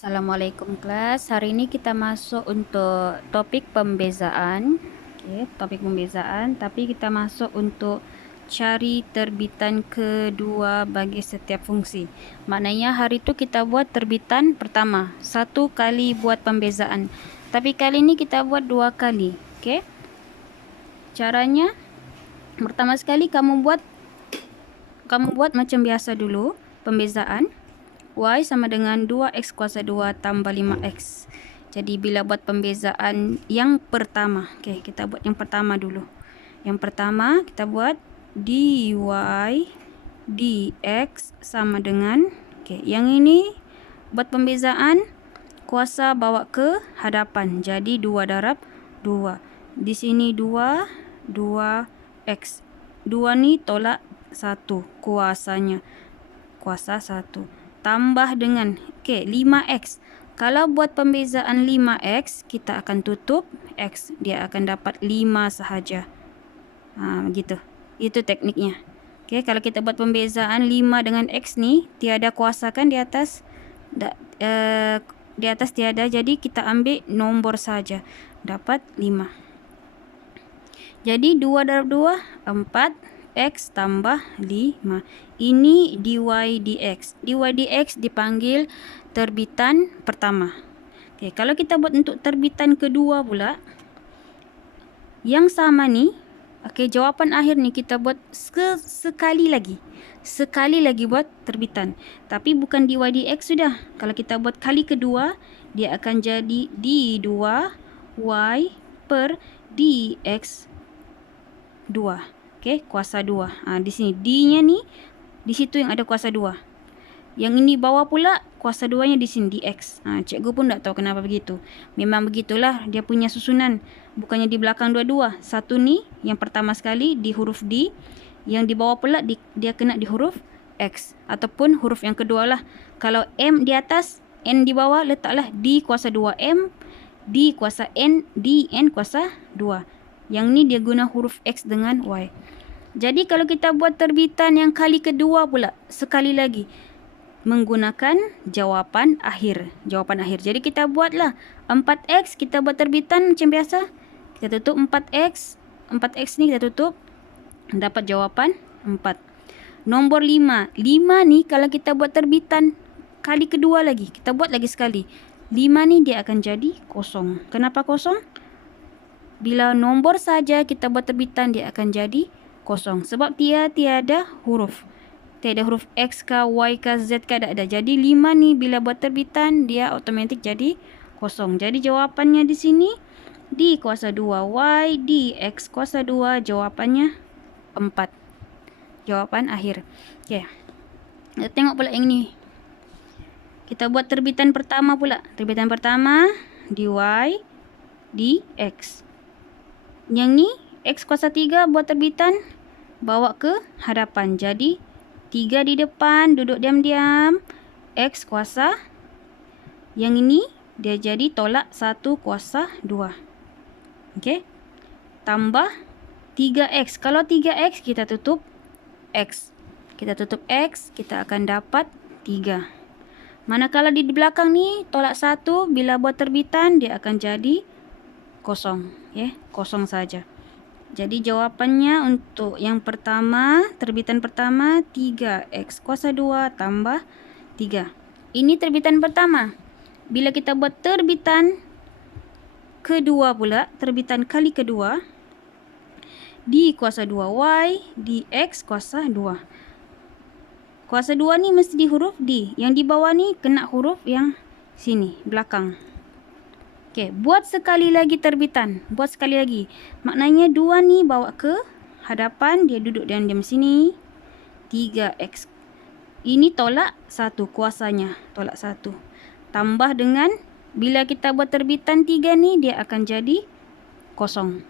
Assalamualaikum kelas. Hari ini kita masuk untuk topik pembezaan. Topik pembezaan, tapi kita masuk untuk cari terbitan kedua bagi setiap fungsi. Maknanya hari itu kita buat terbitan pertama, satu kali buat pembezaan. Tapi kali ini kita buat dua kali. Caranya pertama sekali kamu buat macam biasa dulu, pembezaan. Y sama dengan 2x kuasa 2 tambah 5x. Jadi bila buat pembezaan yang pertama, kita buat yang pertama dulu. Yang pertama kita buat dy dx sama dengan, yang ini buat pembezaan kuasa bawa ke hadapan. Jadi 2 darab 2. Di sini 2, 2x. 2 ni tolak 1 kuasanya. Kuasa 1. Tambah dengan 5x. Kalau buat pembezaan 5x, kita akan tutup x. Dia akan dapat 5 sahaja. Begitu. Itu tekniknya. Kalau kita buat pembezaan 5 dengan x ni, tiada kuasa kan di atas? Di atas tiada, jadi kita ambil nombor saja. Dapat 5. Jadi 2 darab 2, 4. X tambah 5. Ini dy dx. Dy dx dipanggil terbitan pertama. Kalau kita buat untuk terbitan kedua pula, yang sama ni, jawapan akhir ni kita buat sekali lagi. Sekali lagi buat terbitan. Tapi bukan dy dx sudah. Kalau kita buat kali kedua, dia akan jadi d2y per dx 2. Kuasa 2. Di sini D-nya ni di situ yang ada kuasa 2. Yang ini bawah pula kuasa 2-nya di sini dx. Cikgu pun tak tahu kenapa begitu. Memang begitulah dia punya susunan. Bukannya di belakang dua-dua. Satu ni yang pertama sekali di huruf D, yang di bawah pula dia kena di huruf x, ataupun huruf yang kedua lah. Kalau M di atas, N di bawah, letaklah D kuasa 2M, D kuasa N, D N kuasa 2. Yang ni dia guna huruf X dengan Y. Jadi kalau kita buat terbitan yang kali kedua pula, sekali lagi, menggunakan jawapan akhir. Jawapan akhir. Jadi kita buatlah 4X, kita buat terbitan macam biasa. Kita tutup 4X. 4X ni kita tutup. Dapat jawapan 4. Nombor 5. 5 ni kalau kita buat terbitan kali kedua lagi, kita buat lagi sekali. 5 ni dia akan jadi kosong. Kenapa kosong? Bila nombor saja kita buat terbitan, dia akan jadi kosong. Sebab tiada huruf. Tiada huruf X ke, Y ke, Z ke, tak ada. Jadi 5 ni bila buat terbitan, dia automatik jadi kosong. Jadi jawapannya di sini, D kuasa 2Y, DX kuasa 2, jawapannya 4. Jawapan akhir. Kita tengok pula yang ni. Kita buat terbitan pertama pula. Terbitan pertama, dy dx. Yang ni x kuasa 3 buat terbitan, bawa ke hadapan. Jadi 3 di depan, duduk diam-diam. X kuasa. Yang ini dia jadi tolak 1 kuasa 2. Tambah 3x. Kalau 3x kita tutup x. Kita tutup x, kita akan dapat 3. Manakala di belakang ni tolak 1, bila buat terbitan dia akan jadi kosong. Kosong saja. Jadi jawapannya untuk yang pertama, terbitan pertama, 3x kuasa 2 tambah 3. Ini terbitan pertama. Bila kita buat terbitan kedua pula, terbitan kali kedua, d kuasa 2y, dx kuasa 2. Kuasa 2 ni mesti di huruf D. Yang di bawah ni kena huruf yang sini, belakang. Buat sekali lagi terbitan. Buat sekali lagi. Maknanya 2 ni bawa ke hadapan. Dia duduk diam-diam sini. 3x. Ini tolak 1 kuasanya. Tolak 1. Tambah dengan, bila kita buat terbitan 3 ni, dia akan jadi kosong.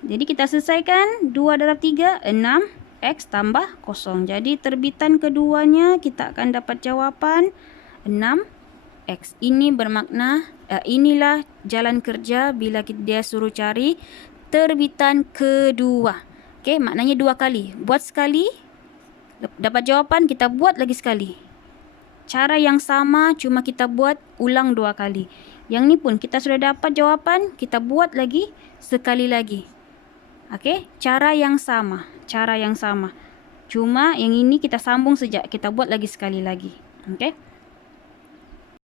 Jadi kita selesaikan. 2 darab 3, 6. X tambah kosong. Jadi terbitan keduanya kita akan dapat jawapan 6x. Ini bermakna inilah jalan kerja bila dia suruh cari terbitan kedua. Maknanya 2 kali. Buat sekali, dapat jawapan, kita buat lagi sekali. Cara yang sama, cuma kita buat ulang 2 kali. Yang ni pun kita sudah dapat jawapan, kita buat lagi sekali lagi. Okey, cara yang sama. Cuma yang ini kita sambung saja, kita buat lagi sekali lagi. Okey.